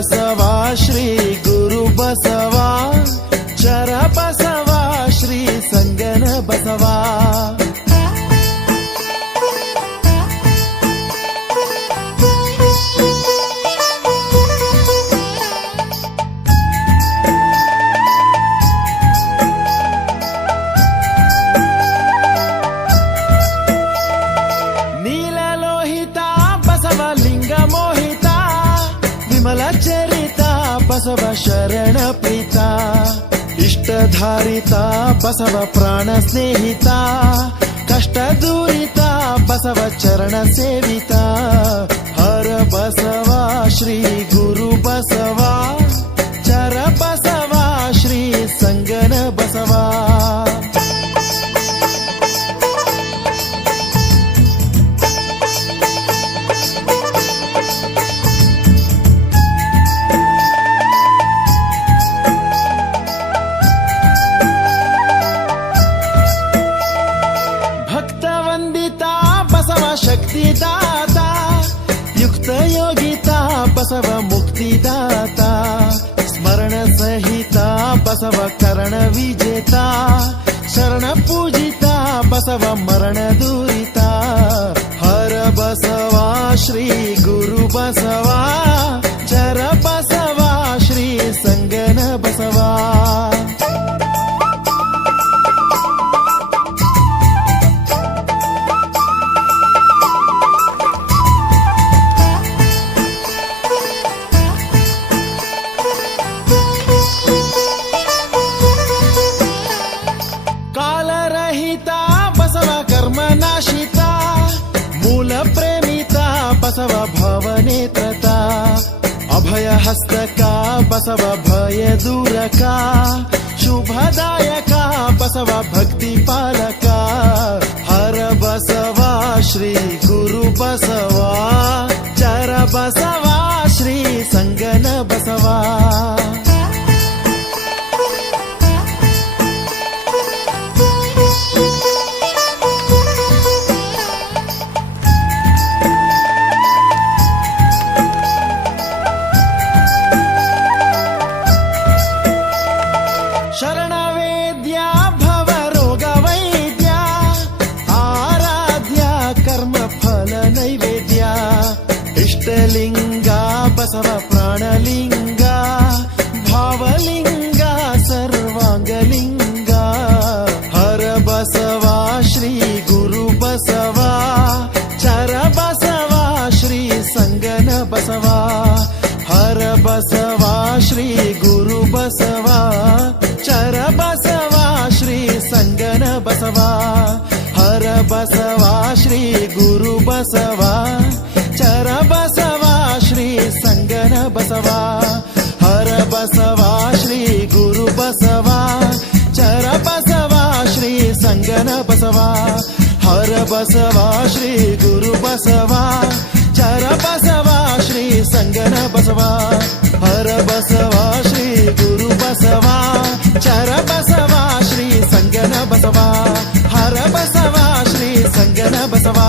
बसवा श्री गुरु बसवा चर बसवा श्री सङ्गन बसवा नीललोहिता बसवलिङ्गमोहि ಚರಿತ ಬಸವ ಶರಣ ಪ್ರೀತ, ಇಷ್ಟಧಾರಿತ ಬಸವ ಪ್ರಾಣ ಸ್ನೇಹಿತ ಕಷ್ಟ ದೂರಿತ ಬಸವ ಚರಣ ಸೇವಿತ. ಹರ ಬಸವ ಶ್ರೀ ಶಕ್ತಿದಾತ ಯುಕ್ತ ಯೋಗಿತ ಬಸವ ಮುಕ್ತಿದಾತ, ಸ್ಮರಣ ಸಹಿತ, ಬಸವ ಕರಣ ವಿಜೇತ, ಶರಣ ಪೂಜಿತ, ಬಸವ ಮರಣ ದೂರಿತ. ಹರ ಬಸವ, ಶ್ರೀ ಗುರು ಬಸವ ಚರ ಬಸವ, ಶ್ರೀ ಸಂಗನ ಬಸವ. हस्तका बसव भय दूरका शुभदायका बसव भक्ति पालका। हर बसवा श्री गुरु बसवा चर बसवा श्री सङ्गन बसवा। प्राणलिङ्गा भावलिङ्गा सर्वाङ्गलिङ्गा। हर बसवा श्री गुरु बसवा चर बसवा श्री सङ्गन बसवा। हर बसवा श्री गुरु बसवा चर बसवा श्री सङ्गन बसवा। हर बसवा श्री गुरु बसवा। बसवा हर बसवा श्री गुरु बसवा चर बसवा श्री संगन बसवा हर बसवा श्री गुरु बसवा चर बसवा श्री संगन बसवा हर बसवा श्री गुरु बसवा चर बसवा श्री संगन बसवा हर बसवा श्री संगन बसवा।